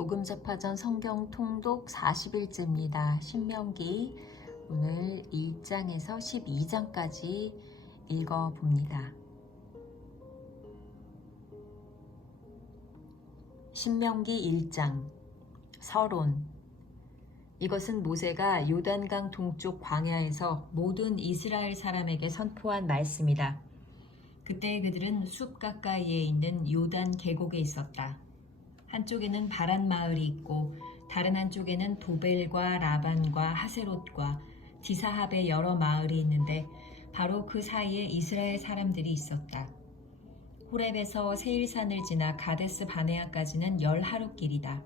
복음잡화전 성경 통독 40일째입니다. 신명기 오늘 1장에서 12장까지 읽어봅니다. 신명기 1장 서론. 이것은 모세가 요단강 동쪽 광야에서 모든 이스라엘 사람에게 선포한 말씀이다. 그때 그들은 숲 가까이에 있는 요단 계곡에 있었다. 한쪽에는 바란 마을이 있고 다른 한쪽에는 도벨과 라반과 하세롯과 디사합의 여러 마을이 있는데 바로 그 사이에 이스라엘 사람들이 있었다. 호렙에서 세일산을 지나 가데스 바네아까지는 10하루길이다.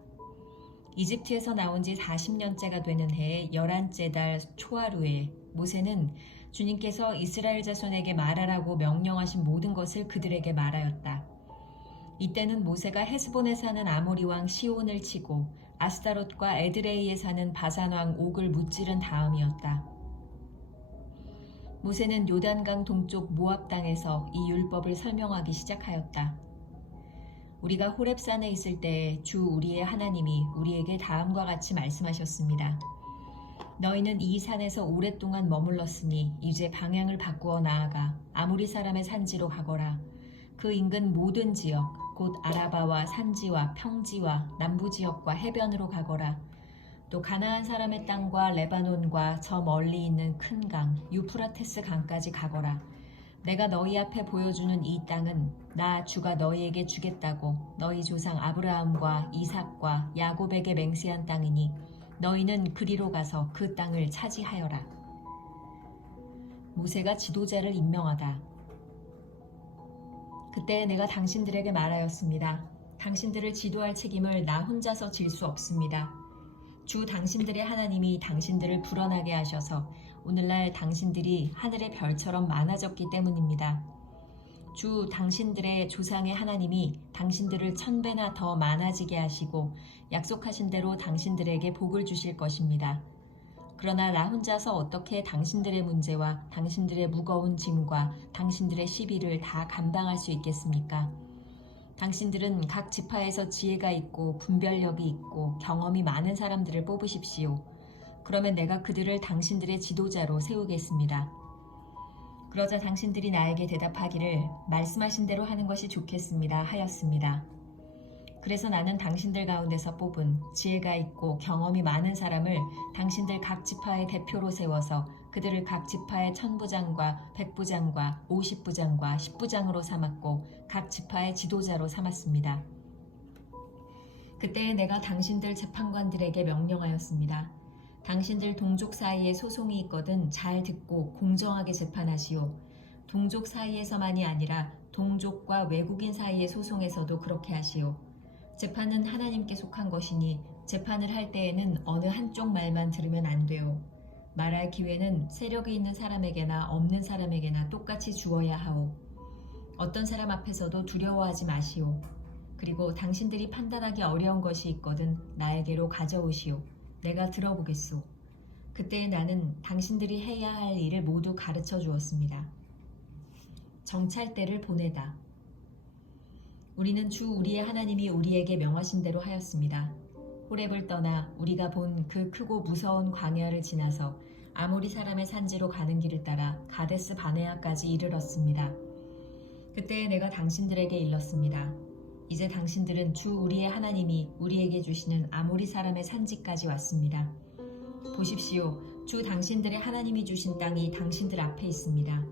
이집트에서 나온 지 40년째가 되는 해의 11째 달 초하루에 모세는 주님께서 이스라엘 자손에게 말하라고 명령하신 모든 것을 그들에게 말하였다. 이때는 모세가 헤스본에 사는 아모리 왕 시온을 치고 아스타롯과 에드레이에 사는 바산 왕 옥을 무찌른 다음이었다. 모세는 요단강 동쪽 모압 땅에서 이 율법을 설명하기 시작하였다. 우리가 호렙산에 있을 때 주 우리의 하나님이 우리에게 다음과 같이 말씀하셨습니다. 너희는 이 산에서 오랫동안 머물렀으니 이제 방향을 바꾸어 나아가 아모리 사람의 산지로 가거라. 그 인근 모든 지역 곧 아라바와 산지와 평지와 남부지역과 해변으로 가거라. 또 가나안 사람의 땅과 레바논과 저 멀리 있는 큰 강 유프라테스 강까지 가거라. 내가 너희 앞에 보여주는 이 땅은 나 주가 너희에게 주겠다고 너희 조상 아브라함과 이삭과 야곱에게 맹세한 땅이니 너희는 그리로 가서 그 땅을 차지하여라. 모세가 지도자를 임명하다. 그때 내가 당신들에게 말하였습니다. 당신들을 지도할 책임을 나 혼자서 질 수 없습니다. 주 당신들의 하나님이 당신들을 불어나게 하셔서 오늘날 당신들이 하늘의 별처럼 많아졌기 때문입니다. 주 당신들의 조상의 하나님이 당신들을 1000배나 더 많아지게 하시고 약속하신 대로 당신들에게 복을 주실 것입니다. 그러나 나 혼자서 어떻게 당신들의 문제와 당신들의 무거운 짐과 당신들의 시비를 다 감당할 수 있겠습니까? 당신들은 각 지파에서 지혜가 있고 분별력이 있고 경험이 많은 사람들을 뽑으십시오. 그러면 내가 그들을 당신들의 지도자로 세우겠습니다. 그러자 당신들이 나에게 대답하기를 말씀하신 대로 하는 것이 좋겠습니다 하였습니다. 그래서 나는 당신들 가운데서 뽑은 지혜가 있고 경험이 많은 사람을 당신들 각 지파의 대표로 세워서 그들을 각 지파의 1000부장과 100부장과 50부장과 10부장으로 삼았고 각 지파의 지도자로 삼았습니다. 그때 내가 당신들 재판관들에게 명령하였습니다. 당신들 동족 사이에 소송이 있거든 잘 듣고 공정하게 재판하시오. 동족 사이에서만이 아니라 동족과 외국인 사이의 소송에서도 그렇게 하시오. 재판은 하나님께 속한 것이니 재판을 할 때에는 어느 한쪽 말만 들으면 안 돼요. 말할 기회는 세력이 있는 사람에게나 없는 사람에게나 똑같이 주어야 하오. 어떤 사람 앞에서도 두려워하지 마시오. 그리고 당신들이 판단하기 어려운 것이 있거든 나에게로 가져오시오. 내가 들어보겠소. 그때 나는 당신들이 해야 할 일을 모두 가르쳐 주었습니다. 정찰대를 보내다. 우리는 주 우리의 하나님이 우리에게 명하신 대로 하였습니다. 호렙을 떠나 우리가 본 그 크고 무서운 광야를 지나서 아모리 사람의 산지로 가는 길을 따라 가데스 바네아까지 이르렀습니다. 그때 내가 당신들에게 일렀습니다. 이제 당신들은 주 우리의 하나님이 우리에게 주시는 아모리 사람의 산지까지 왔습니다. 보십시오. 주 당신들의 하나님이 주신 땅이 당신들 앞에 있습니다.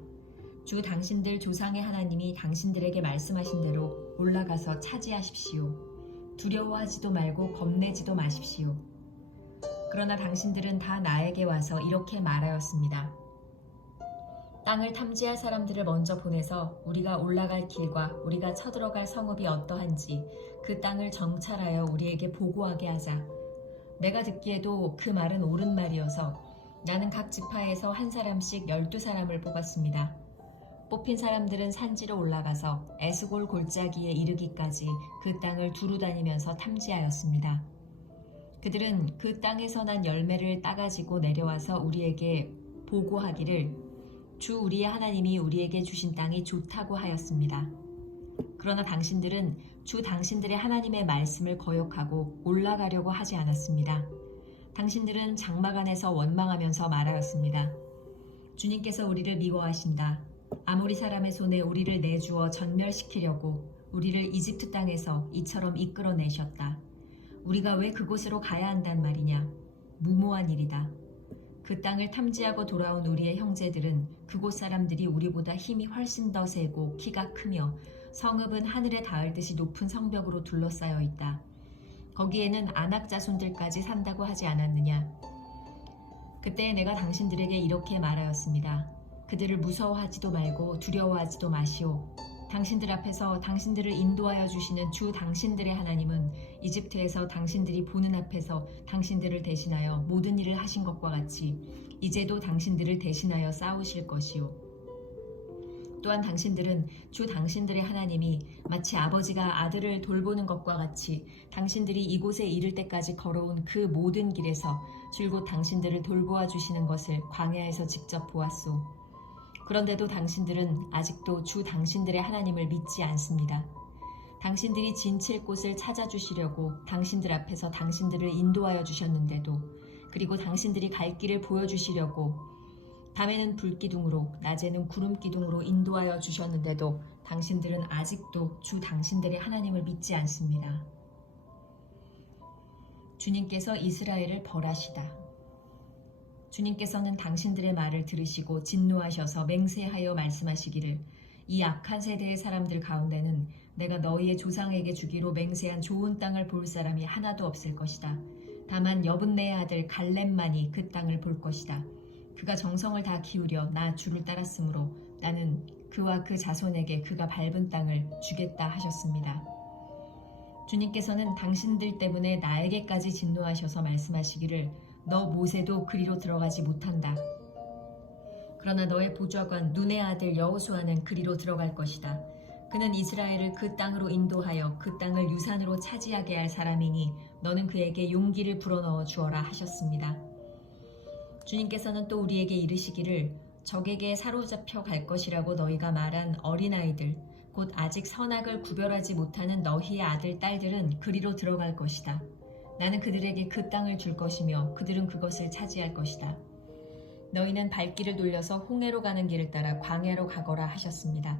주 당신들 조상의 하나님이 당신들에게 말씀하신 대로 올라가서 차지하십시오. 두려워하지도 말고 겁내지도 마십시오. 그러나 당신들은 다 나에게 와서 이렇게 말하였습니다. 땅을 탐지할 사람들을 먼저 보내서 우리가 올라갈 길과 우리가 쳐들어갈 성읍이 어떠한지 그 땅을 정찰하여 우리에게 보고하게 하자. 내가 듣기에도 그 말은 옳은 말이어서 나는 각 지파에서 한 사람씩 12사람을 뽑았습니다. 뽑힌 사람들은 산지로 올라가서 에스골 골짜기에 이르기까지 그 땅을 두루 다니면서 탐지하였습니다. 그들은 그 땅에서 난 열매를 따가지고 내려와서 우리에게 보고하기를 주 우리의 하나님이 우리에게 주신 땅이 좋다고 하였습니다. 그러나 당신들은 주 당신들의 하나님의 말씀을 거역하고 올라가려고 하지 않았습니다. 당신들은 장막 안에서 원망하면서 말하였습니다. 주님께서 우리를 미워하신다. 아모리 사람의 손에 우리를 내주어 전멸시키려고 우리를 이집트 땅에서 이처럼 이끌어내셨다. 우리가 왜 그곳으로 가야 한단 말이냐? 무모한 일이다. 그 땅을 탐지하고 돌아온 우리의 형제들은 그곳 사람들이 우리보다 힘이 훨씬 더 세고 키가 크며 성읍은 하늘에 닿을 듯이 높은 성벽으로 둘러싸여 있다. 거기에는 아낙 자손들까지 산다고 하지 않았느냐? 그때 내가 당신들에게 이렇게 말하였습니다. 그들을 무서워하지도 말고 두려워하지도 마시오. 당신들 앞에서 당신들을 인도하여 주시는 주 당신들의 하나님은 이집트에서 당신들이 보는 앞에서 당신들을 대신하여 모든 일을 하신 것과 같이 이제도 당신들을 대신하여 싸우실 것이오. 또한 당신들은 주 당신들의 하나님이 마치 아버지가 아들을 돌보는 것과 같이 당신들이 이곳에 이를 때까지 걸어온 그 모든 길에서 줄곧 당신들을 돌보아 주시는 것을 광야에서 직접 보았소. 그런데도 당신들은 아직도 주 당신들의 하나님을 믿지 않습니다. 당신들이 진칠 곳을 찾아주시려고 당신들 앞에서 당신들을 인도하여 주셨는데도, 그리고 당신들이 갈 길을 보여주시려고 밤에는 불기둥으로 낮에는 구름기둥으로 인도하여 주셨는데도 당신들은 아직도 주 당신들의 하나님을 믿지 않습니다. 주님께서 이스라엘을 벌하시다. 주님께서는 당신들의 말을 들으시고 진노하셔서 맹세하여 말씀하시기를 이 악한 세대의 사람들 가운데는 내가 너희의 조상에게 주기로 맹세한 좋은 땅을 볼 사람이 하나도 없을 것이다. 다만 여분네의 아들 갈렙만이 그 땅을 볼 것이다. 그가 정성을 다 기울여 나 주를 따랐으므로 나는 그와 그 자손에게 그가 밟은 땅을 주겠다 하셨습니다. 주님께서는 당신들 때문에 나에게까지 진노하셔서 말씀하시기를 너 모세도 그리로 들어가지 못한다. 그러나 너의 보좌관 눈의 아들 여호수아는 그리로 들어갈 것이다. 그는 이스라엘을 그 땅으로 인도하여 그 땅을 유산으로 차지하게 할 사람이니 너는 그에게 용기를 불어넣어 주어라 하셨습니다. 주님께서는 또 우리에게 이르시기를 적에게 사로잡혀 갈 것이라고 너희가 말한 어린아이들 곧 아직 선악을 구별하지 못하는 너희의 아들 딸들은 그리로 들어갈 것이다. 나는 그들에게 그 땅을 줄 것이며 그들은 그것을 차지할 것이다. 너희는 발길을 돌려서 홍해로 가는 길을 따라 광야로 가거라 하셨습니다.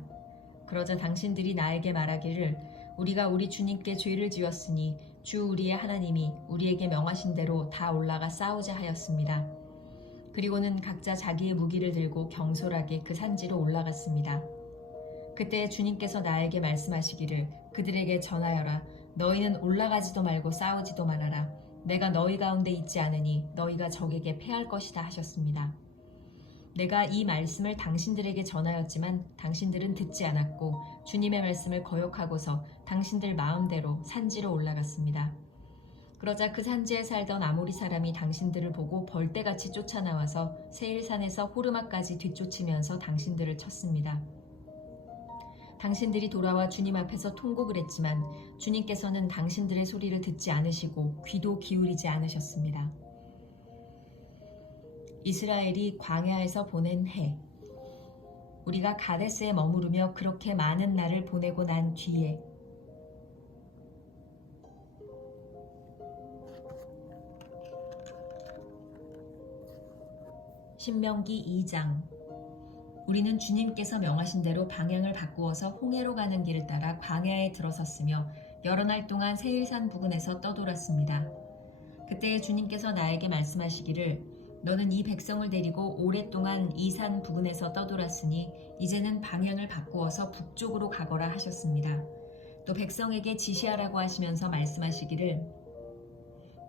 그러자 당신들이 나에게 말하기를 우리가 우리 주님께 죄를 지었으니 주 우리의 하나님이 우리에게 명하신 대로 다 올라가 싸우자 하였습니다. 그리고는 각자 자기의 무기를 들고 경솔하게 그 산지로 올라갔습니다. 그때 주님께서 나에게 말씀하시기를 그들에게 전하여라. 너희는 올라가지도 말고 싸우지도 말아라. 내가 너희 가운데 있지 않으니 너희가 적에게 패할 것이다 하셨습니다. 내가 이 말씀을 당신들에게 전하였지만 당신들은 듣지 않았고 주님의 말씀을 거역하고서 당신들 마음대로 산지로 올라갔습니다. 그러자 그 산지에 살던 아모리 사람이 당신들을 보고 벌떼같이 쫓아나와서 세일산에서 호르마까지 뒤쫓으면서 당신들을 쳤습니다. 당신들이 돌아와 주님 앞에서 통곡을 했지만 주님께서는 당신들의 소리를 듣지 않으시고 귀도 기울이지 않으셨습니다. 이스라엘이 광야에서 보낸 해. 우리가 가데스에 머무르며 그렇게 많은 날을 보내고 난 뒤에 신명기 2장. 우리는 주님께서 명하신 대로 방향을 바꾸어서 홍해로 가는 길을 따라 광야에 들어섰으며 여러 날 동안 세일산 부근에서 떠돌았습니다. 그때 주님께서 나에게 말씀하시기를 너는 이 백성을 데리고 오랫동안 이 산 부근에서 떠돌았으니 이제는 방향을 바꾸어서 북쪽으로 가거라 하셨습니다. 또 백성에게 지시하라고 하시면서 말씀하시기를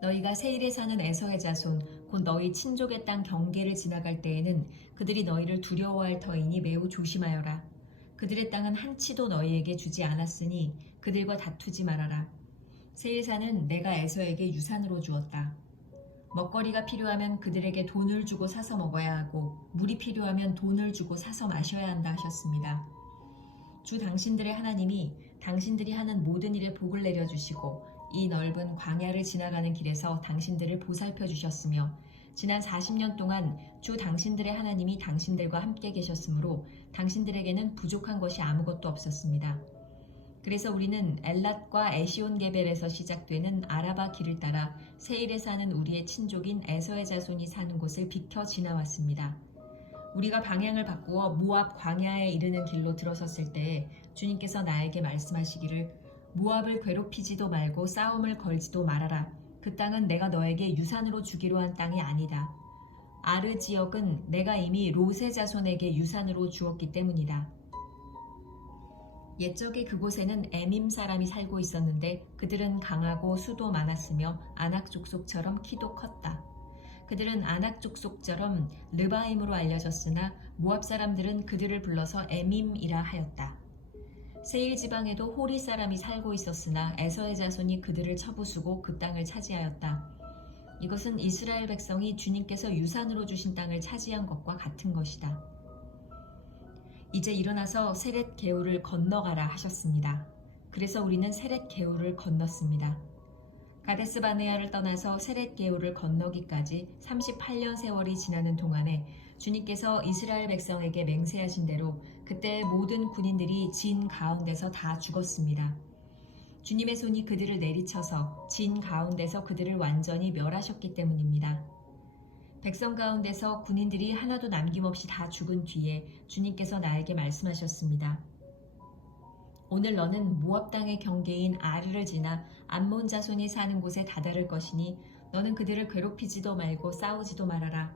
너희가 세일에 사는 에서의 자손 곧 너희 친족의 땅 경계를 지나갈 때에는 그들이 너희를 두려워할 터이니 매우 조심하여라. 그들의 땅은 한치도 너희에게 주지 않았으니 그들과 다투지 말아라. 세일산은 내가 에서에게 유산으로 주었다. 먹거리가 필요하면 그들에게 돈을 주고 사서 먹어야 하고 물이 필요하면 돈을 주고 사서 마셔야 한다 하셨습니다. 주 당신들의 하나님이 당신들이 하는 모든 일에 복을 내려주시고 이 넓은 광야를 지나가는 길에서 당신들을 보살펴 주셨으며 지난 40년 동안 주 당신들의 하나님이 당신들과 함께 계셨으므로 당신들에게는 부족한 것이 아무것도 없었습니다. 그래서 우리는 엘랏과 에시온게벨에서 시작되는 아라바 길을 따라 세일에 사는 우리의 친족인 에서의 자손이 사는 곳을 비켜 지나왔습니다. 우리가 방향을 바꾸어 모압 광야에 이르는 길로 들어섰을 때에 주님께서 나에게 말씀하시기를 모압을 괴롭히지도 말고 싸움을 걸지도 말아라. 그 땅은 내가 너에게 유산으로 주기로 한 땅이 아니다. 아르 지역은 내가 이미 롯의 자손에게 유산으로 주었기 때문이다. 옛적에 그곳에는 에밈 사람이 살고 있었는데 그들은 강하고 수도 많았으며 아낙 족속처럼 키도 컸다. 그들은 아낙 족속처럼 르바임으로 알려졌으나 모압 사람들은 그들을 불러서 에밈이라 하였다. 세일 지방에도 호리 사람이 살고 있었으나 에서의 자손이 그들을 쳐부수고 그 땅을 차지하였다. 이것은 이스라엘 백성이 주님께서 유산으로 주신 땅을 차지한 것과 같은 것이다. 이제 일어나서 세렛 게울을 건너가라 하셨습니다. 그래서 우리는 세렛 게울을 건넜습니다. 가데스 바네아를 떠나서 세렛 게울을 건너기까지 38년 세월이 지나는 동안에 주님께서 이스라엘 백성에게 맹세하신 대로 그때의 모든 군인들이 진 가운데서 다 죽었습니다. 주님의 손이 그들을 내리쳐서 진 가운데서 그들을 완전히 멸하셨기 때문입니다. 백성 가운데서 군인들이 하나도 남김없이 다 죽은 뒤에 주님께서 나에게 말씀하셨습니다. 오늘 너는 모압 땅의 경계인 아르를 지나 암몬 자손이 사는 곳에 다다를 것이니 너는 그들을 괴롭히지도 말고 싸우지도 말아라.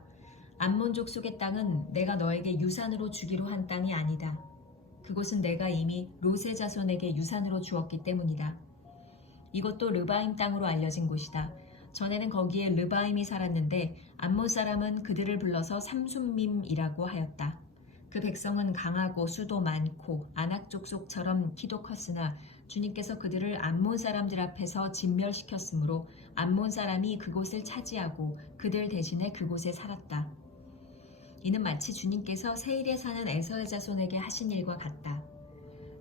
암몬 족속의 땅은 내가 너에게 유산으로 주기로 한 땅이 아니다. 그곳은 내가 이미 롯의 자손에게 유산으로 주었기 때문이다. 이것도 르바임 땅으로 알려진 곳이다. 전에는 거기에 르바임이 살았는데 암몬 사람은 그들을 불러서 삼순밈이라고 하였다. 그 백성은 강하고 수도 많고 아낙 족속처럼 키도 컸으나 주님께서 그들을 암몬 사람들 앞에서 진멸시켰으므로 암몬 사람이 그곳을 차지하고 그들 대신에 그곳에 살았다. 이는 마치 주님께서 세일에 사는 에서의 자손에게 하신 일과 같다.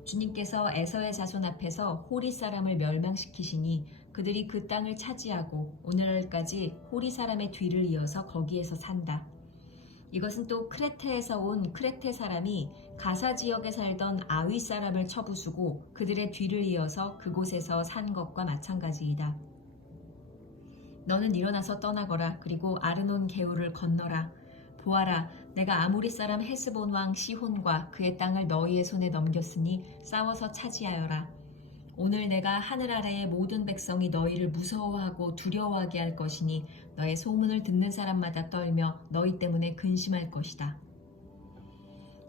주님께서 에서의 자손 앞에서 호리 사람을 멸망시키시니 그들이 그 땅을 차지하고 오늘날까지 호리 사람의 뒤를 이어서 거기에서 산다. 이것은 또 크레테에서 온 크레테 사람이 가사 지역에 살던 아위 사람을 쳐부수고 그들의 뒤를 이어서 그곳에서 산 것과 마찬가지이다. 너는 일어나서 떠나거라. 그리고 아르논 게울을 건너라. 보아라, 내가 아모리 사람 헤스본 왕 시혼과 그의 땅을 너희의 손에 넘겼으니 싸워서 차지하여라. 오늘 내가 하늘 아래의 모든 백성이 너희를 무서워하고 두려워하게 할 것이니 너의 소문을 듣는 사람마다 떨며 너희 때문에 근심할 것이다.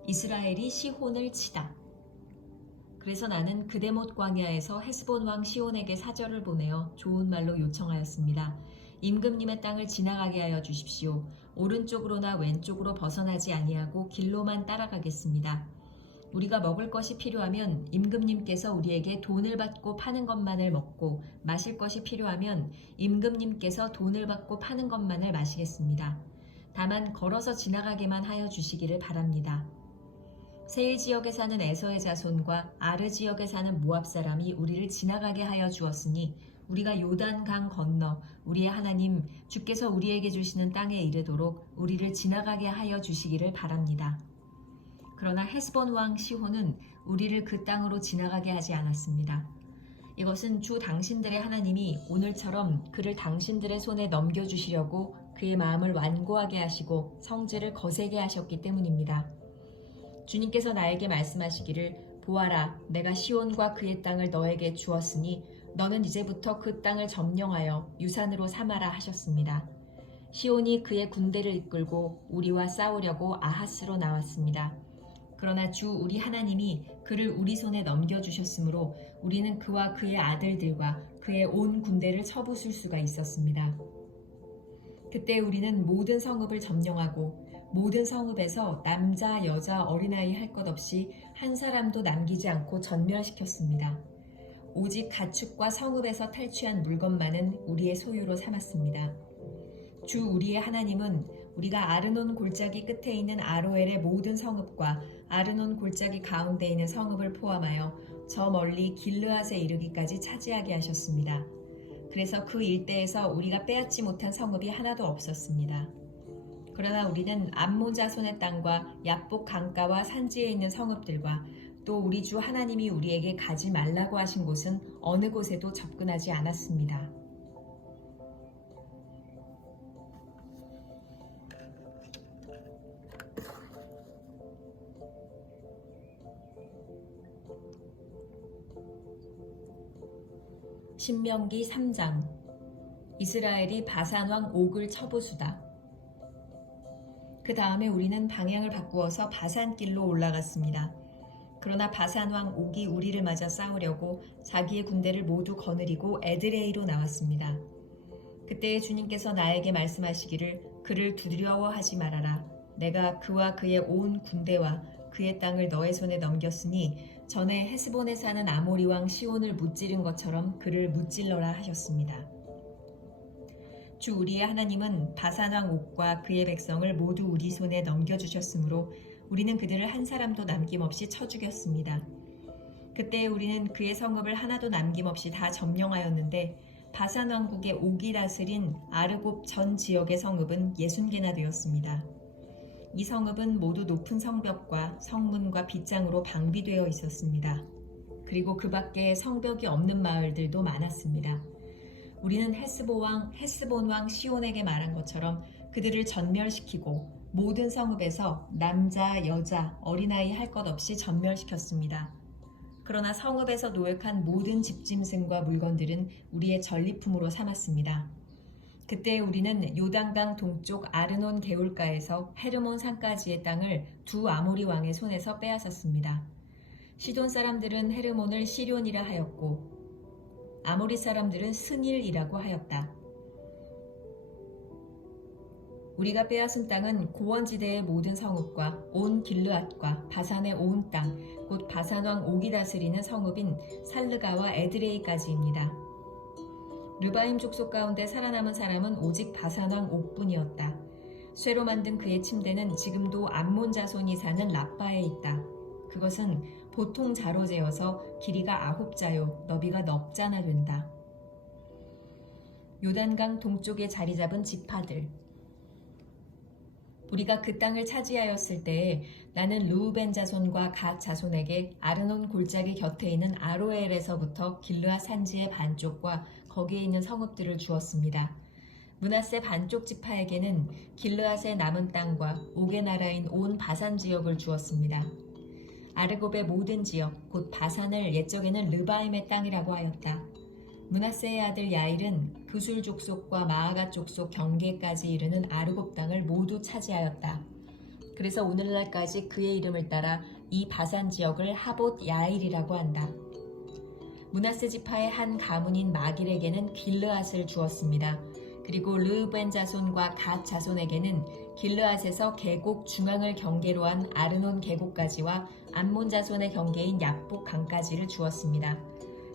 이스라엘이 시혼을 치다. 그래서 나는 그데못 광야에서 헤스본 왕 시혼에게 사절을 보내어 좋은 말로 요청하였습니다. 임금님의 땅을 지나가게 하여 주십시오. 오른쪽으로나 왼쪽으로 벗어나지 아니하고 길로만 따라가겠습니다. 우리가 먹을 것이 필요하면 임금님께서 우리에게 돈을 받고 파는 것만을 먹고 마실 것이 필요하면 임금님께서 돈을 받고 파는 것만을 마시겠습니다. 다만 걸어서 지나가게만 하여 주시기를 바랍니다. 세일 지역에 사는 에서의 자손과 아르 지역에 사는 모압 사람이 우리를 지나가게 하여 주었으니 우리가 요단강 건너 우리의 하나님 주께서 우리에게 주시는 땅에 이르도록 우리를 지나가게 하여 주시기를 바랍니다. 그러나 헤스본 왕 시혼은 우리를 그 땅으로 지나가게 하지 않았습니다. 이것은 주 당신들의 하나님이 오늘처럼 그를 당신들의 손에 넘겨주시려고 그의 마음을 완고하게 하시고 성질을 거세게 하셨기 때문입니다. 주님께서 나에게 말씀하시기를 보아라, 내가 시온과 그의 땅을 너에게 주었으니 너는 이제부터 그 땅을 점령하여 유산으로 삼아라 하셨습니다. 시온이 그의 군대를 이끌고 우리와 싸우려고 아하스로 나왔습니다. 그러나 주 우리 하나님이 그를 우리 손에 넘겨주셨으므로 우리는 그와 그의 아들들과 그의 온 군대를 쳐부술 수가 있었습니다. 그때 우리는 모든 성읍을 점령하고 모든 성읍에서 남자, 여자, 어린아이 할 것 없이 한 사람도 남기지 않고 전멸시켰습니다. 오직 가축과 성읍에서 탈취한 물건만은 우리의 소유로 삼았습니다. 주 우리의 하나님은 우리가 아르논 골짜기 끝에 있는 아로엘의 모든 성읍과 아르논 골짜기 가운데 있는 성읍을 포함하여 저 멀리 길르앗에 이르기까지 차지하게 하셨습니다. 그래서 그 일대에서 우리가 빼앗지 못한 성읍이 하나도 없었습니다. 그러나 우리는 암몬 자손의 땅과 야복 강가와 산지에 있는 성읍들과 또 우리 주 하나님이 우리에게 가지 말라고 하신 곳은 어느 곳에도 접근하지 않았습니다. 신명기 3장. 이스라엘이 바산왕 옥을 쳐부수다. 그 다음에 우리는 방향을 바꾸어서 바산길로 올라갔습니다. 그러나 바산왕 옥이 우리를 맞아 싸우려고 자기의 군대를 모두 거느리고 에드레이로 나왔습니다. 그때 주님께서 나에게 말씀하시기를 그를 두려워하지 말아라. 내가 그와 그의 온 군대와 그의 땅을 너의 손에 넘겼으니 전에 헤스본에 사는 아모리 왕 시온을 무찌른 것처럼 그를 무찔러라 하셨습니다. 주 우리의 하나님은 바산 왕 옥과 그의 백성을 모두 우리 손에 넘겨주셨으므로 우리는 그들을 한 사람도 남김없이 쳐 죽였습니다. 그때 우리는 그의 성읍을 하나도 남김없이 다 점령하였는데 바산 왕국의 옥이 다스린 아르곱 전 지역의 성읍은 60개나 되었습니다. 이 성읍은 모두 높은 성벽과 성문과 빗장으로 방비되어 있었습니다. 그리고 그 밖에 성벽이 없는 마을들도 많았습니다. 우리는 헤스본 왕 시온에게 말한 것처럼 그들을 전멸시키고 모든 성읍에서 남자, 여자, 어린아이 할 것 없이 전멸시켰습니다. 그러나 성읍에서 노획한 모든 집짐승과 물건들은 우리의 전리품으로 삼았습니다. 그때 우리는 요단강 동쪽 아르논 개울가에서 헤르몬 산까지의 땅을 두 아모리 왕의 손에서 빼앗았습니다. 시돈 사람들은 헤르몬을 시럈이라 하였고 아모리 사람들은 스닐이라고 하였다. 우리가 빼앗은 땅은 고원지대의 모든 성읍과 온 길르앗과 바산의 온 땅, 곧 바산왕 옥이 다스리는 성읍인 살르가와 에드레이까지입니다. 르바임 족속 가운데 살아남은 사람은 오직 바산왕 옥뿐이었다. 쇠로 만든 그의 침대는 지금도 암몬 자손이 사는 라빠에 있다. 그것은 보통 자로재여서 길이가 9자요 너비가 넉자나 된다. 요단강 동쪽에 자리 잡은 지파들. 우리가 그 땅을 차지하였을 때에 나는 르우벤 자손과 갓 자손에게 아르논 골짜기 곁에 있는 아로엘에서부터 길르앗 산지의 반쪽과 거기에 있는 성읍들을 주었습니다. 므낫세 반쪽 지파에게는 길르앗의 남은 땅과 옥의 나라인 온 바산 지역을 주었습니다. 아르곱의 모든 지역, 곧 바산을 옛적에는 르바임의 땅이라고 하였다. 므낫세의 아들 야일은 그술 족속과 마아가 족속 경계까지 이르는 아르곱 땅을 모두 차지하였다. 그래서 오늘날까지 그의 이름을 따라 이 바산 지역을 하봇 야일이라고 한다. 므낫세 지파의 한 가문인 마길에게는 길르앗을 주었습니다. 그리고 르우벤 자손과 갓 자손에게는 길르앗에서 계곡 중앙을 경계로 한 아르논 계곡까지와 암몬 자손의 경계인 약복 강까지를 주었습니다.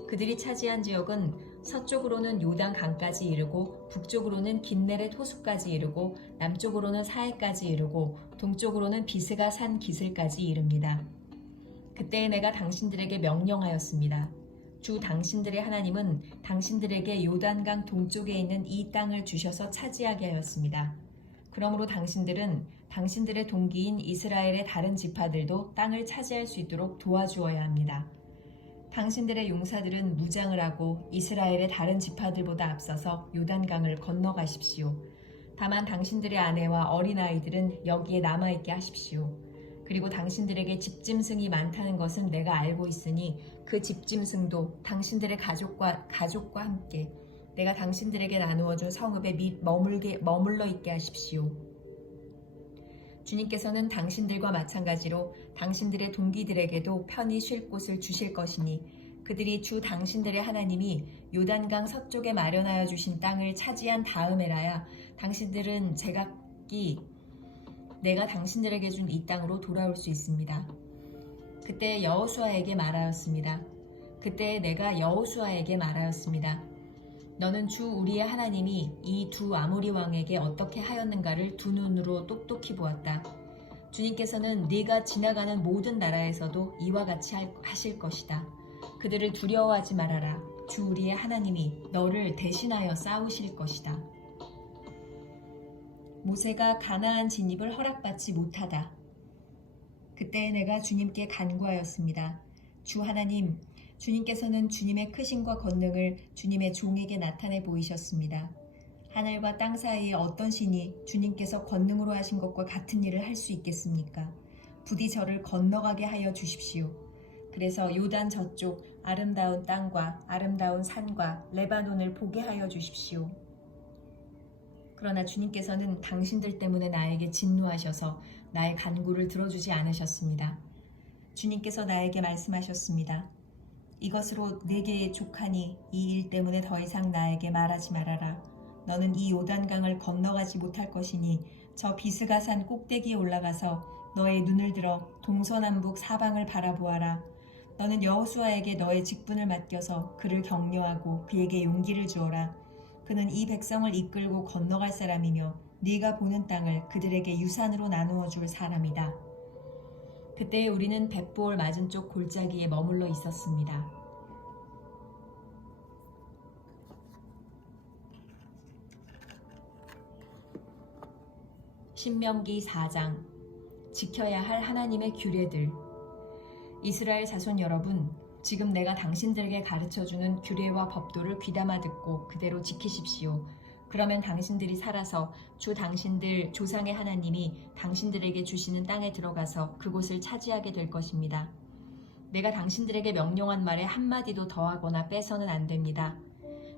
그들이 차지한 지역은 서쪽으로는 요단 강까지 이르고 북쪽으로는 긴네렛 호수까지 이르고 남쪽으로는 사해까지 이르고 동쪽으로는 비스가 산 기슬까지 이릅니다. 그때 내가 당신들에게 명령하였습니다. 주 당신들의 하나님은 당신들에게 요단강 동쪽에 있는 이 땅을 주셔서 차지하게 하였습니다. 그러므로 당신들은 당신들의 동기인 이스라엘의 다른 지파들도 땅을 차지할 수 있도록 도와주어야 합니다. 당신들의 용사들은 무장을 하고 이스라엘의 다른 지파들보다 앞서서 요단강을 건너가십시오. 다만 당신들의 아내와 어린아이들은 여기에 남아있게 하십시오. 그리고 당신들에게 집짐승이 많다는 것은 내가 알고 있으니 그 집짐승도 당신들의 가족과 함께 내가 당신들에게 나누어준 성읍에 머물러 있게 하십시오. 주님께서는 당신들과 마찬가지로 당신들의 동기들에게도 편히 쉴 곳을 주실 것이니 그들이 주 당신들의 하나님이 요단강 서쪽에 마련하여 주신 땅을 차지한 다음에라야 당신들은 제각기 내가 당신들에게 준 이 땅으로 돌아올 수 있습니다. 그때 여호수아에게 말하였습니다. 그때 내가 여호수아에게 말하였습니다. 너는 주 우리의 하나님이 이 두 아모리 왕에게 어떻게 하였는가를 두 눈으로 똑똑히 보았다. 주님께서는 네가 지나가는 모든 나라에서도 이와 같이 하실 것이다. 그들을 두려워하지 말아라. 주 우리의 하나님이 너를 대신하여 싸우실 것이다. 모세가 가나안 진입을 허락받지 못하다. 그때 내가 주님께 간구하였습니다. 주 하나님, 주님께서는 주님의 크심과 권능을 주님의 종에게 나타내 보이셨습니다. 하늘과 땅 사이에 어떤 신이 주님께서 권능으로 하신 것과 같은 일을 할 수 있겠습니까? 부디 저를 건너가게 하여 주십시오. 그래서 요단 저쪽 아름다운 땅과 아름다운 산과 레바논을 보게 하여 주십시오. 그러나 주님께서는 당신들 때문에 나에게 진노하셔서 나의 간구를 들어주지 않으셨습니다. 주님께서 나에게 말씀하셨습니다. 이것으로 내게 족하니 이 일 때문에 더 이상 나에게 말하지 말아라. 너는 이 요단강을 건너가지 못할 것이니 저 비스가산 꼭대기에 올라가서 너의 눈을 들어 동서남북 사방을 바라보아라. 너는 여호수아에게 너의 직분을 맡겨서 그를 격려하고 그에게 용기를 주어라. 그는 이 백성을 이끌고 건너갈 사람이며 네가 보는 땅을 그들에게 유산으로 나누어 줄 사람이다. 그때 우리는 벳보올 맞은쪽 골짜기에 머물러 있었습니다. 신명기 4장. 지켜야 할 하나님의 규례들. 이스라엘 자손 여러분, 지금 내가 당신들에게 가르쳐주는 규례와 법도를 귀담아 듣고 그대로 지키십시오. 그러면 당신들이 살아서 주 당신들 조상의 하나님이 당신들에게 주시는 땅에 들어가서 그곳을 차지하게 될 것입니다. 내가 당신들에게 명령한 말에 한마디도 더하거나 빼서는 안 됩니다.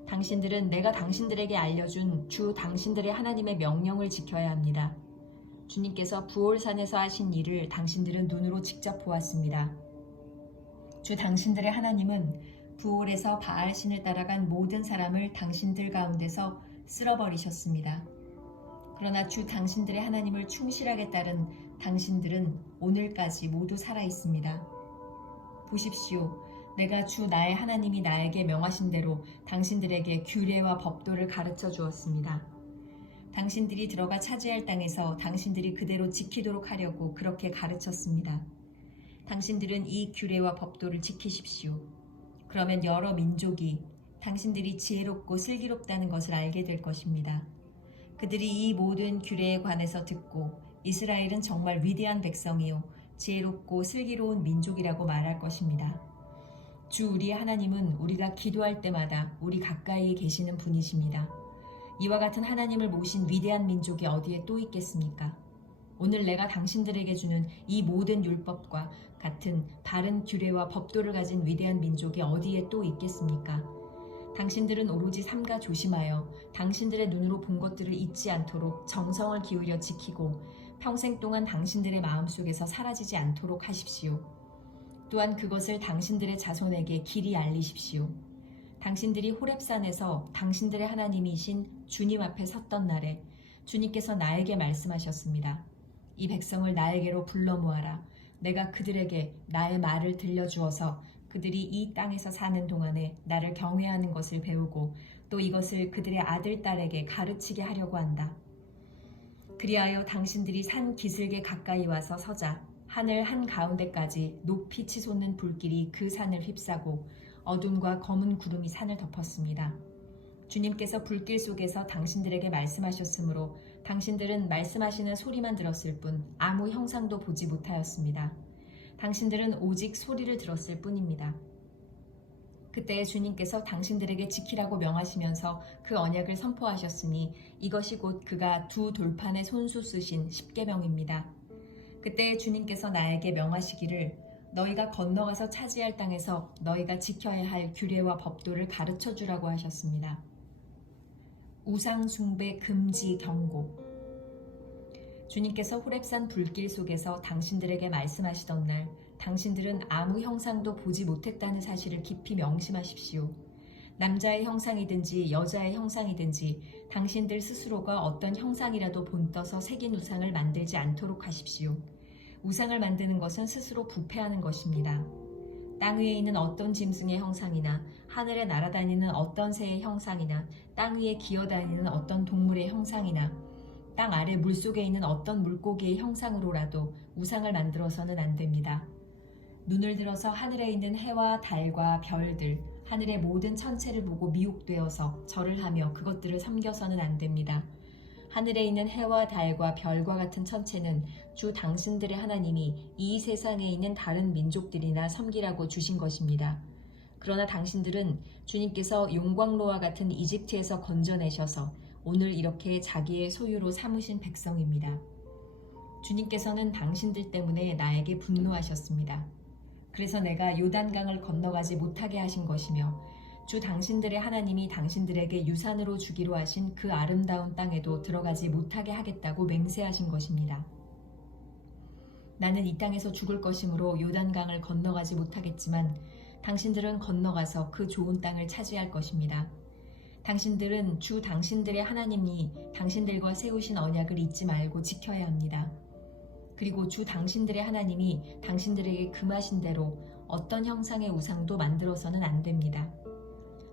당신들은 내가 당신들에게 알려준 주 당신들의 하나님의 명령을 지켜야 합니다. 주님께서 부올산에서 하신 일을 당신들은 눈으로 직접 보았습니다. 주 당신들의 하나님은 부올에서 바알신을 따라간 모든 사람을 당신들 가운데서 쓸어버리셨습니다. 그러나 주 당신들의 하나님을 충실하게 따른 당신들은 오늘까지 모두 살아 있습니다. 보십시오. 내가 주 나의 하나님이 나에게 명하신 대로 당신들에게 규례와 법도를 가르쳐 주었습니다. 당신들이 들어가 차지할 땅에서 당신들이 그대로 지키도록 하려고 그렇게 가르쳤습니다. 당신들은 이 규례와 법도를 지키십시오. 그러면 여러 민족이 당신들이 지혜롭고 슬기롭다는 것을 알게 될 것입니다. 그들이 이 모든 규례에 관해서 듣고 이스라엘은 정말 위대한 백성이요 지혜롭고 슬기로운 민족이라고 말할 것입니다. 주 우리의 하나님은 우리가 기도할 때마다 우리 가까이에 계시는 분이십니다. 이와 같은 하나님을 모신 위대한 민족이 어디에 또 있겠습니까? 오늘 내가 당신들에게 주는 이 모든 율법과 같은 바른 규례와 법도를 가진 위대한 민족이 어디에 또 있겠습니까? 당신들은 오로지 삼가 조심하여 당신들의 눈으로 본 것들을 잊지 않도록 정성을 기울여 지키고 평생 동안 당신들의 마음속에서 사라지지 않도록 하십시오. 또한 그것을 당신들의 자손에게 길이 알리십시오. 당신들이 호렙산에서 당신들의 하나님이신 주님 앞에 섰던 날에 주님께서 나에게 말씀하셨습니다. 이 백성을 나에게로 불러 모아라. 내가 그들에게 나의 말을 들려주어서 그들이 이 땅에서 사는 동안에 나를 경외하는 것을 배우고 또 이것을 그들의 아들, 딸에게 가르치게 하려고 한다. 그리하여 당신들이 산 기슭에 가까이 와서 서자. 하늘 한가운데까지 높이 치솟는 불길이 그 산을 휩싸고 어둠과 검은 구름이 산을 덮었습니다. 주님께서 불길 속에서 당신들에게 말씀하셨으므로 당신들은 말씀하시는 소리만 들었을 뿐 아무 형상도 보지 못하였습니다. 당신들은 오직 소리를 들었을 뿐입니다. 그때 주님께서 당신들에게 지키라고 명하시면서 그 언약을 선포하셨으니 이것이 곧 그가 두 돌판에 손수 쓰신 십계명입니다. 그때 주님께서 나에게 명하시기를 너희가 건너가서 차지할 땅에서 너희가 지켜야 할 규례와 법도를 가르쳐 주라고 하셨습니다. 우상 숭배 금지 경고. 주님께서 호렙산 불길 속에서 당신들에게 말씀하시던 날 당신들은 아무 형상도 보지 못했다는 사실을 깊이 명심하십시오. 남자의 형상이든지 여자의 형상이든지 당신들 스스로가 어떤 형상이라도 본떠서 새긴 우상을 만들지 않도록 하십시오. 우상을 만드는 것은 스스로 부패하는 것입니다. 땅 위에 있는 어떤 짐승의 형상이나 하늘에 날아다니는 어떤 새의 형상이나 땅 위에 기어다니는 어떤 동물의 형상이나 땅 아래 물속에 있는 어떤 물고기의 형상으로라도 우상을 만들어서는 안 됩니다. 눈을 들어서 하늘에 있는 해와 달과 별들, 하늘의 모든 천체를 보고 미혹되어서 절을 하며 그것들을 섬겨서는 안 됩니다. 하늘에 있는 해와 달과 별과 같은 천체는 주 당신들의 하나님이 이 세상에 있는 다른 민족들이나 섬기라고 주신 것입니다. 그러나 당신들은 주님께서 용광로와 같은 이집트에서 건져내셔서 오늘 이렇게 자기의 소유로 삼으신 백성입니다. 주님께서는 당신들 때문에 나에게 분노하셨습니다. 그래서 내가 요단강을 건너가지 못하게 하신 것이며 주 당신들의 하나님이 당신들에게 유산으로 주기로 하신 그 아름다운 땅에도 들어가지 못하게 하겠다고 맹세하신 것입니다. 나는 이 땅에서 죽을 것이므로 요단강을 건너가지 못하겠지만 당신들은 건너가서 그 좋은 땅을 차지할 것입니다. 당신들은 주 당신들의 하나님이 당신들과 세우신 언약을 잊지 말고 지켜야 합니다. 그리고 주 당신들의 하나님이 당신들에게 금하신 대로 어떤 형상의 우상도 만들어서는 안 됩니다.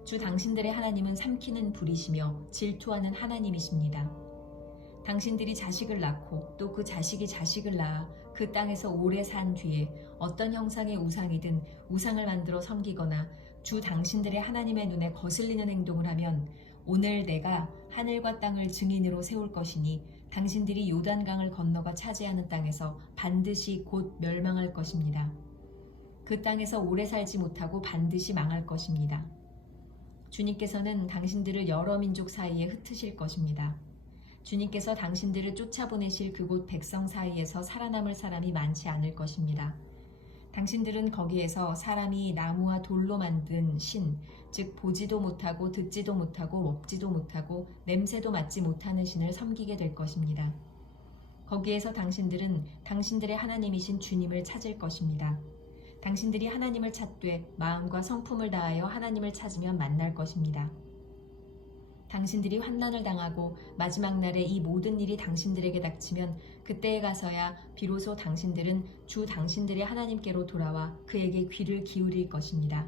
주 당신들의 하나님은 삼키는 불이시며 질투하는 하나님이십니다. 당신들이 자식을 낳고 또 그 자식이 자식을 낳아 그 땅에서 오래 산 뒤에 어떤 형상의 우상이든 우상을 만들어 섬기거나 주 당신들의 하나님의 눈에 거슬리는 행동을 하면 오늘 내가 하늘과 땅을 증인으로 세울 것이니 당신들이 요단강을 건너가 차지하는 땅에서 반드시 곧 멸망할 것입니다. 그 땅에서 오래 살지 못하고 반드시 망할 것입니다. 주님께서는 당신들을 여러 민족 사이에 흩으실 것입니다. 주님께서 당신들을 쫓아보내실 그곳 백성 사이에서 살아남을 사람이 많지 않을 것입니다. 당신들은 거기에서 사람이 나무와 돌로 만든 신, 즉 보지도 못하고 듣지도 못하고 먹지도 못하고 냄새도 맡지 못하는 신을 섬기게 될 것입니다. 거기에서 당신들은 당신들의 하나님이신 주님을 찾을 것입니다. 당신들이 하나님을 찾되 마음과 성품을 다하여 하나님을 찾으면 만날 것입니다. 당신들이 환난을 당하고 마지막 날에 이 모든 일이 당신들에게 닥치면 그때에 가서야 비로소 당신들은 주 당신들의 하나님께로 돌아와 그에게 귀를 기울일 것입니다.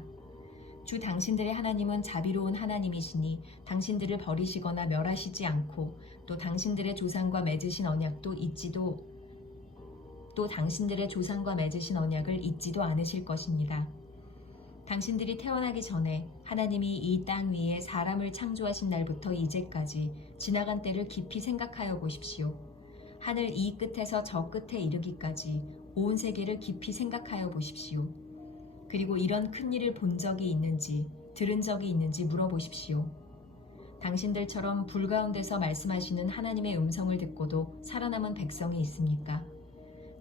주 당신들의 하나님은 자비로운 하나님이시니 당신들을 버리시거나 멸하시지 않고 또 당신들의 조상과 맺으신 언약도 또 당신들의 조상과 맺으신 언약을 잊지도 않으실 것입니다. 당신들이 태어나기 전에 하나님이 이 땅 위에 사람을 창조하신 날부터 이제까지 지나간 때를 깊이 생각하여 보십시오. 하늘 이 끝에서 저 끝에 이르기까지 온 세계를 깊이 생각하여 보십시오. 그리고 이런 큰 일을 본 적이 있는지 들은 적이 있는지 물어보십시오. 당신들처럼 불 가운데서 말씀하시는 하나님의 음성을 듣고도 살아남은 백성이 있습니까?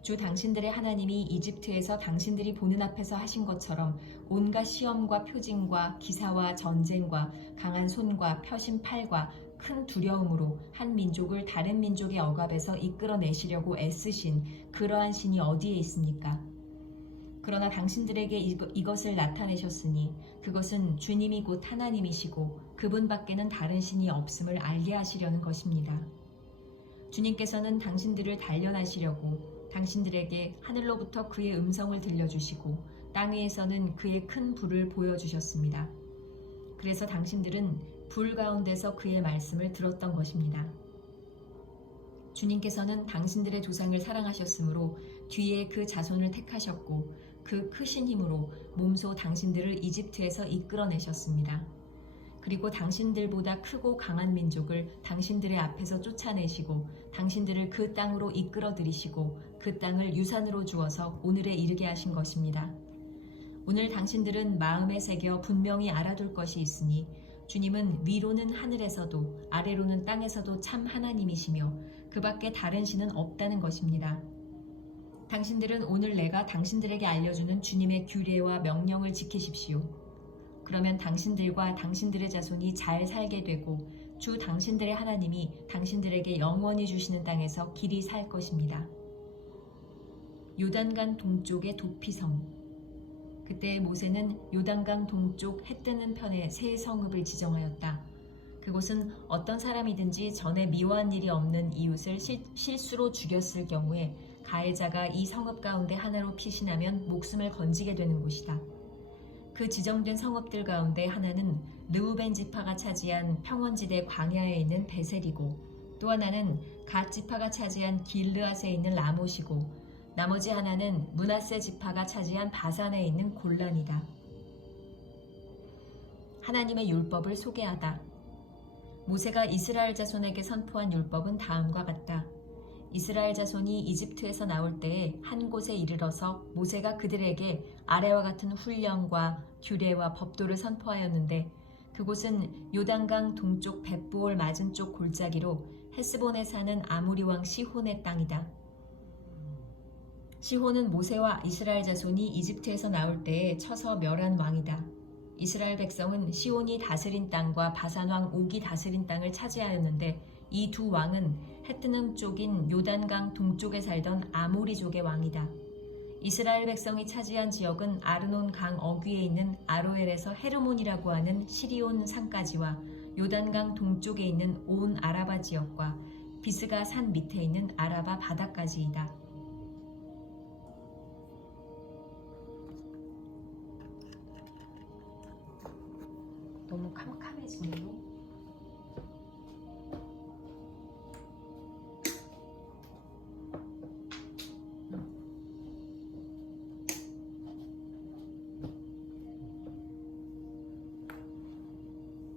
주 당신들의 하나님이 이집트에서 당신들이 보는 앞에서 하신 것처럼 온갖 시험과 표징과 기사와 전쟁과 강한 손과 펴신 팔과 큰 두려움으로 한 민족을 다른 민족의 억압에서 이끌어내시려고 애쓰신 그러한 신이 어디에 있습니까? 그러나 당신들에게 이것을 나타내셨으니 그것은 주님이 곧 하나님이시고 그분밖에는 다른 신이 없음을 알게 하시려는 것입니다. 주님께서는 당신들을 단련하시려고 당신들에게 하늘로부터 그의 음성을 들려주시고 땅 위에서는 그의 큰 불을 보여주셨습니다. 그래서 당신들은 불 가운데서 그의 말씀을 들었던 것입니다. 주님께서는 당신들의 조상을 사랑하셨으므로 뒤에 그 자손을 택하셨고 그 크신 힘으로 몸소 당신들을 이집트에서 이끌어내셨습니다. 그리고 당신들보다 크고 강한 민족을 당신들의 앞에서 쫓아내시고 당신들을 그 땅으로 이끌어들이시고 그 땅을 유산으로 주어서 오늘에 이르게 하신 것입니다. 오늘 당신들은 마음에 새겨 분명히 알아둘 것이 있으니 주님은 위로는 하늘에서도 아래로는 땅에서도 참 하나님이시며 그 밖에 다른 신은 없다는 것입니다. 당신들은 오늘 내가 당신들에게 알려주는 주님의 규례와 명령을 지키십시오. 그러면 당신들과 당신들의 자손이 잘 살게 되고 주 당신들의 하나님이 당신들에게 영원히 주시는 땅에서 길이 살 것입니다. 요단강 동쪽의 도피성. 그때 모세는 요단강 동쪽 해 뜨는 편에 새 성읍을 지정하였다. 그곳은 어떤 사람이든지 전에 미워한 일이 없는 이웃을 실수로 죽였을 경우에 가해자가 이 성읍 가운데 하나로 피신하면 목숨을 건지게 되는 곳이다. 그 지정된 성읍들 가운데 하나는 르우벤 지파가 차지한 평원지대 광야에 있는 베셀이고 또 하나는 갓 지파가 차지한 길르앗에 있는 라못이고 나머지 하나는 므낫세 지파가 차지한 바산에 있는 골란이다. 하나님의 율법을 소개하다. 모세가 이스라엘 자손에게 선포한 율법은 다음과 같다. 이스라엘 자손이 이집트에서 나올 때에 한 곳에 이르러서 모세가 그들에게 아래와 같은 훈령과 규례와 법도를 선포하였는데 그곳은 요단강 동쪽 벳보올 맞은쪽 골짜기로 헤스본에 사는 아모리 왕 시혼의 땅이다. 시혼은 모세와 이스라엘 자손이 이집트에서 나올 때에 쳐서 멸한 왕이다. 이스라엘 백성은 시혼이 다스린 땅과 바산 왕 옥이 다스린 땅을 차지하였는데 이 두 왕은 헤뜨름 쪽인 요단강 동쪽에 살던 아모리족의 왕이다. 이스라엘 백성이 차지한 지역은 아르논 강 어귀에 있는 아로엘에서 헤르몬이라고 하는 시리온 산까지와 요단강 동쪽에 있는 온 아라바 지역과 비스가 산 밑에 있는 아라바 바다까지이다. 너무 캄캄해지네요.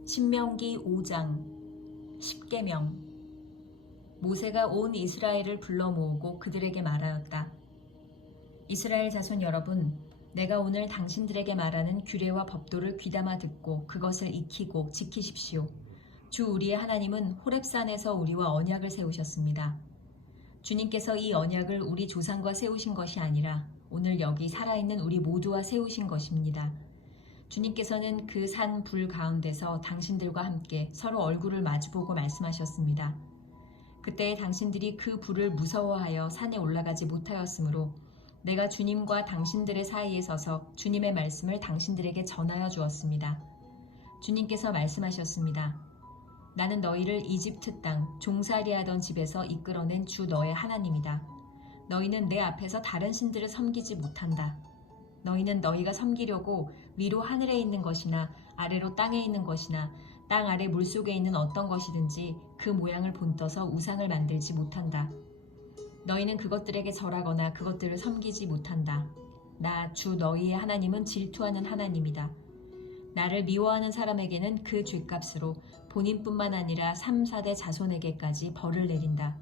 신명기 5장 10계명. 모세가 온 이스라엘을 불러 모으고 그들에게 말하였다. 이스라엘 자손 여러분, 내가 오늘 당신들에게 말하는 규례와 법도를 귀담아 듣고 그것을 익히고 지키십시오. 주 우리의 하나님은 호렙산에서 우리와 언약을 세우셨습니다. 주님께서 이 언약을 우리 조상과 세우신 것이 아니라 오늘 여기 살아있는 우리 모두와 세우신 것입니다. 주님께서는 그 산 불 가운데서 당신들과 함께 서로 얼굴을 마주보고 말씀하셨습니다. 그때 당신들이 그 불을 무서워하여 산에 올라가지 못하였으므로 내가 주님과 당신들의 사이에 서서 주님의 말씀을 당신들에게 전하여 주었습니다. 주님께서 말씀하셨습니다. 나는 너희를 이집트 땅 종살이하던 집에서 이끌어낸 주 너의 하나님이다. 너희는 내 앞에서 다른 신들을 섬기지 못한다. 너희는 너희가 섬기려고 위로 하늘에 있는 것이나 아래로 땅에 있는 것이나 땅 아래 물속에 있는 어떤 것이든지 그 모양을 본떠서 우상을 만들지 못한다. 너희는 그것들에게 절하거나 그것들을 섬기지 못한다. 나 주 너희의 하나님은 질투하는 하나님이다. 나를 미워하는 사람에게는 그 죗값으로 본인뿐만 아니라 3, 4대 자손에게까지 벌을 내린다.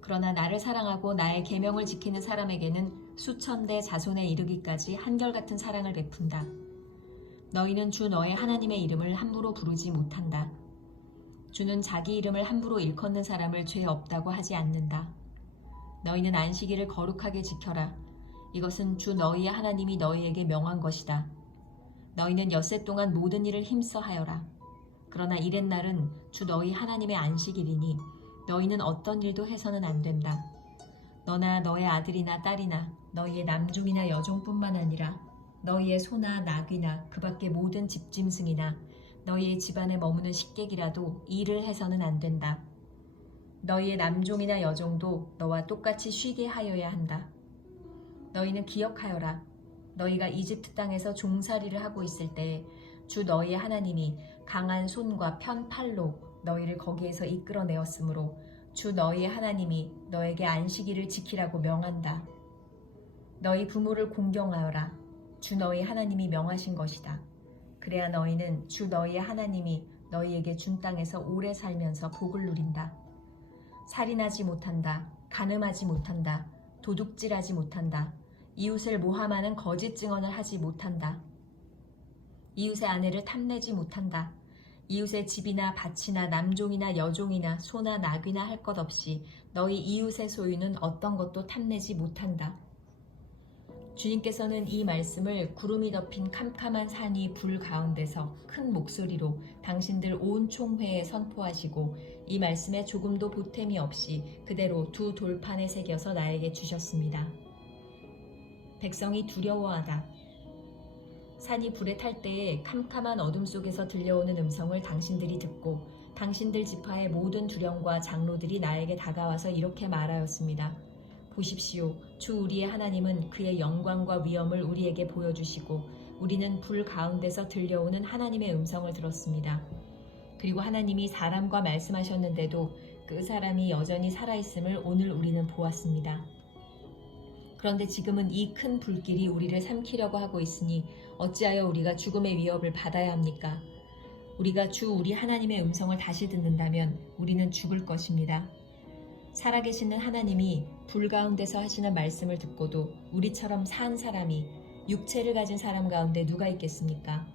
그러나 나를 사랑하고 나의 계명을 지키는 사람에게는 수천 대 자손에 이르기까지 한결같은 사랑을 베푼다. 너희는 주 너의 하나님의 이름을 함부로 부르지 못한다. 주는 자기 이름을 함부로 일컫는 사람을 죄 없다고 하지 않는다. 너희는 안식일을 거룩하게 지켜라. 이것은 주 너희의 하나님이 너희에게 명한 것이다. 너희는 엿새 동안 모든 일을 힘써 하여라. 그러나 이렛날은 주 너희 하나님의 안식일이니 너희는 어떤 일도 해서는 안 된다. 너나 너의 아들이나 딸이나 너희의 남종이나 여종뿐만 아니라 너희의 소나 나귀나 그 밖의 모든 집짐승이나 너희의 집안에 머무는 식객이라도 일을 해서는 안 된다. 너희의 남종이나 여종도 너와 똑같이 쉬게 하여야 한다. 너희는 기억하여라. 너희가 이집트 땅에서 종살이를 하고 있을 때에 주 너희의 하나님이 강한 손과 편 팔로 너희를 거기에서 이끌어내었으므로 주 너희의 하나님이 너에게 안식일을 지키라고 명한다. 너희 부모를 공경하여라. 주 너희 하나님이 명하신 것이다. 그래야 너희는 주 너희의 하나님이 너희에게 준 땅에서 오래 살면서 복을 누린다. 살인하지 못한다. 간음하지 못한다. 도둑질하지 못한다. 이웃을 모함하는 거짓 증언을 하지 못한다. 이웃의 아내를 탐내지 못한다. 이웃의 집이나 밭이나 남종이나 여종이나 소나 나귀나 할 것 없이 너희 이웃의 소유는 어떤 것도 탐내지 못한다. 주님께서는 이 말씀을 구름이 덮인 캄캄한 산이 불 가운데서 큰 목소리로 당신들 온 총회에 선포하시고 이 말씀에 조금도 보탬이 없이 그대로 두 돌판에 새겨서 나에게 주셨습니다. 백성이 두려워하다. 산이 불에 탈 때에 캄캄한 어둠 속에서 들려오는 음성을 당신들이 듣고 당신들 지파의 모든 두령과 장로들이 나에게 다가와서 이렇게 말하였습니다. 보십시오. 주 우리의 하나님은 그의 영광과 위엄을 우리에게 보여주시고 우리는 불 가운데서 들려오는 하나님의 음성을 들었습니다. 그리고 하나님이 사람과 말씀하셨는데도 그 사람이 여전히 살아있음을 오늘 우리는 보았습니다. 그런데 지금은 이 큰 불길이 우리를 삼키려고 하고 있으니 어찌하여 우리가 죽음의 위협을 받아야 합니까? 우리가 주 우리 하나님의 음성을 다시 듣는다면 우리는 죽을 것입니다. 살아계시는 하나님이 불 가운데서 하시는 말씀을 듣고도 우리처럼 산 사람이 육체를 가진 사람 가운데 누가 있겠습니까?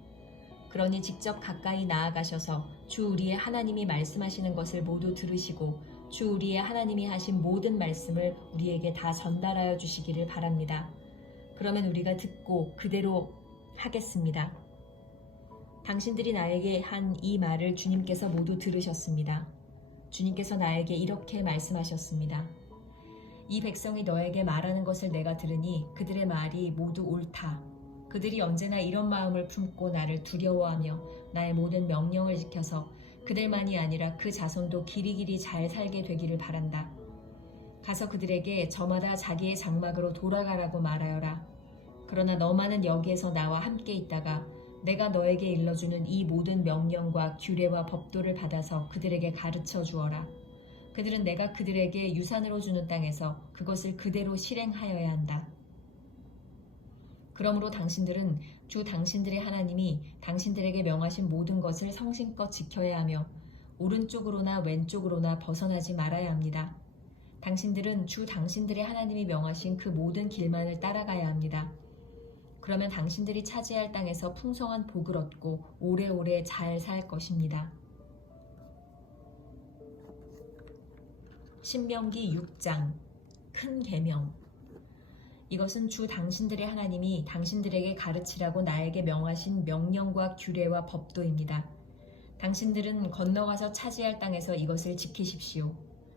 그러니 직접 가까이 나아가셔서 주 우리의 하나님이 말씀하시는 것을 모두 들으시고 주 우리의 하나님이 하신 모든 말씀을 우리에게 다 전달하여 주시기를 바랍니다. 그러면 우리가 듣고 그대로 하겠습니다. 당신들이 나에게 한 이 말을 주님께서 모두 들으셨습니다. 주님께서 나에게 이렇게 말씀하셨습니다. 이 백성이 너에게 말하는 것을 내가 들으니 그들의 말이 모두 옳다. 그들이 언제나 이런 마음을 품고 나를 두려워하며 나의 모든 명령을 지켜서 그들만이 아니라 그 자손도 길이길이 잘 살게 되기를 바란다. 가서 그들에게 저마다 자기의 장막으로 돌아가라고 말하여라. 그러나 너만은 여기에서 나와 함께 있다가 내가 너에게 일러주는 이 모든 명령과 규례와 법도를 받아서 그들에게 가르쳐 주어라. 그들은 내가 그들에게 유산으로 주는 땅에서 그것을 그대로 실행하여야 한다. 그러므로 당신들은 주 당신들의 하나님이 당신들에게 명하신 모든 것을 성심껏 지켜야 하며 오른쪽으로나 왼쪽으로나 벗어나지 말아야 합니다. 당신들은 주 당신들의 하나님이 명하신 그 모든 길만을 따라가야 합니다. 그러면 당신들이 차지할 땅에서 풍성한 복을 얻고 오래오래 잘 살 것입니다. 신명기 6장 큰 계명. 이것은 주 당신들의 하나님이 당신들에게 가르치라고 나에게 명하신 명령과 규례와 법도입니다. 당신들은 건너가서 차지할 땅에서 이것을 지키십시오.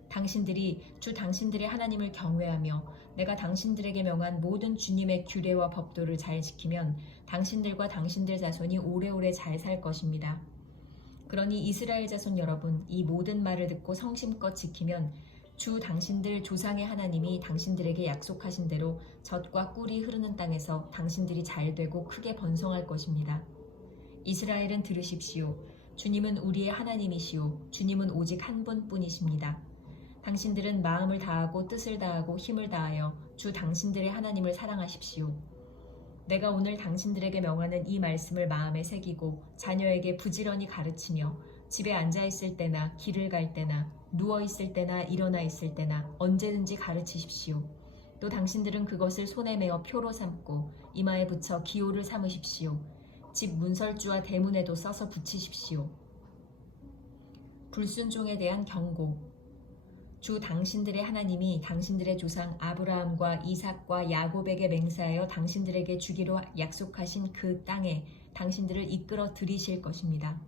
당신들이 주 당신들의 하나님을 경외하며 내가 당신들에게 명한 모든 주님의 규례와 법도를 잘 지키면 당신들과 당신들 자손이 오래오래 잘 살 것입니다. 그러니 이스라엘 자손 여러분, 이 모든 말을 듣고 성심껏 지키면 주 당신들 조상의 하나님이 당신들에게 약속하신 대로 젖과 꿀이 흐르는 땅에서 당신들이 잘되고 크게 번성할 것입니다. 이스라엘은 들으십시오. 주님은 우리의 하나님이시오. 주님은 오직 한 분뿐이십니다. 당신들은 마음을 다하고 뜻을 다하고 힘을 다하여 주 당신들의 하나님을 사랑하십시오. 내가 오늘 당신들에게 명하는 이 말씀을 마음에 새기고 자녀에게 부지런히 가르치며 집에 앉아있을 때나 길을 갈 때나 누워있을 때나 일어나 있을 때나 언제든지 가르치십시오. 또 당신들은 그것을 손에 메어 표로 삼고 이마에 붙여 기호를 삼으십시오. 집 문설주와 대문에도 써서 붙이십시오. 불순종에 대한 경고. 주 당신들의 하나님이 당신들의 조상 아브라함과 이삭과 야곱에게 맹세하여 당신들에게 주기로 약속하신 그 땅에 당신들을 이끌어 들이실 것입니다.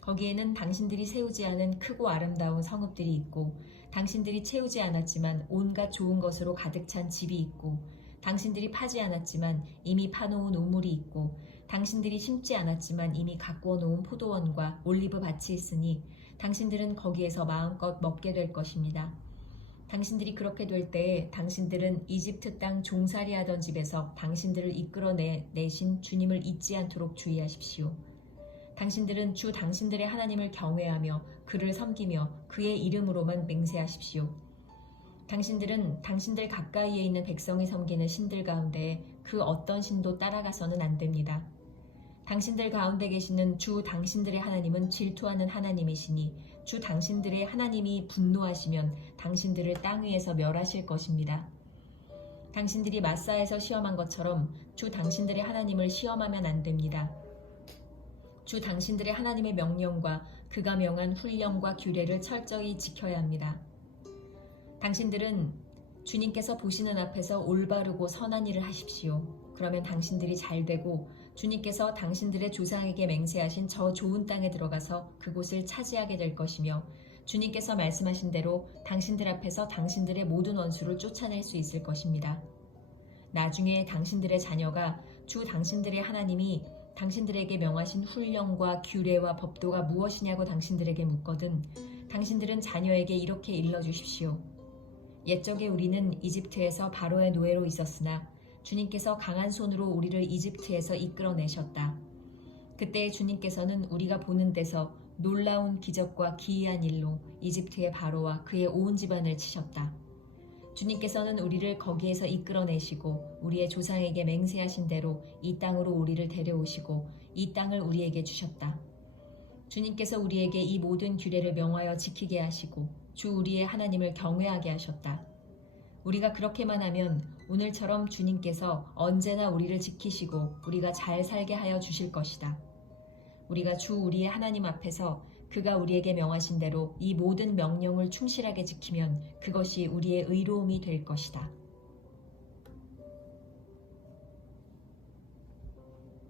거기에는 당신들이 세우지 않은 크고 아름다운 성읍들이 있고 당신들이 채우지 않았지만 온갖 좋은 것으로 가득 찬 집이 있고 당신들이 파지 않았지만 이미 파놓은 우물이 있고 당신들이 심지 않았지만 이미 가꾸어 놓은 포도원과 올리브 밭이 있으니 당신들은 거기에서 마음껏 먹게 될 것입니다. 당신들이 그렇게 될 때에 당신들은 이집트 땅 종살이하던 집에서 당신들을 이끌어내신 주님을 잊지 않도록 주의하십시오. 당신들은 주 당신들의 하나님을 경외하며 그를 섬기며 그의 이름으로만 맹세하십시오. 당신들은 당신들 가까이에 있는 백성이 섬기는 신들 가운데 그 어떤 신도 따라가서는 안 됩니다. 당신들 가운데 계시는 주 당신들의 하나님은 질투하는 하나님이시니 주 당신들의 하나님이 분노하시면 당신들을 땅 위에서 멸하실 것입니다. 당신들이 마사에서 시험한 것처럼 주 당신들의 하나님을 시험하면 안 됩니다. 주 당신들의 하나님의 명령과 그가 명한 훈령과 규례를 철저히 지켜야 합니다. 당신들은 주님께서 보시는 앞에서 올바르고 선한 일을 하십시오. 그러면 당신들이 잘되고 주님께서 당신들의 조상에게 맹세하신 저 좋은 땅에 들어가서 그곳을 차지하게 될 것이며 주님께서 말씀하신 대로 당신들 앞에서 당신들의 모든 원수를 쫓아낼 수 있을 것입니다. 나중에 당신들의 자녀가 주 당신들의 하나님이 당신들에게 명하신 훈령과 규례와 법도가 무엇이냐고 당신들에게 묻거든 당신들은 자녀에게 이렇게 일러주십시오. 옛적에 우리는 이집트에서 바로의 노예로 있었으나 주님께서 강한 손으로 우리를 이집트에서 이끌어내셨다. 그때 주님께서는 우리가 보는 데서 놀라운 기적과 기이한 일로 이집트의 바로와 그의 온 집안을 치셨다. 주님께서는 우리를 거기에서 이끌어내시고 우리의 조상에게 맹세하신 대로 이 땅으로 우리를 데려오시고 이 땅을 우리에게 주셨다. 주님께서 우리에게 이 모든 규례를 명하여 지키게 하시고 주 우리의 하나님을 경외하게 하셨다. 우리가 그렇게만 하면 오늘처럼 주님께서 언제나 우리를 지키시고 우리가 잘 살게 하여 주실 것이다. 우리가 주 우리의 하나님 앞에서 그가 우리에게 명하신 대로 이 모든 명령을 충실하게 지키면 그것이 우리의 의로움이 될 것이다.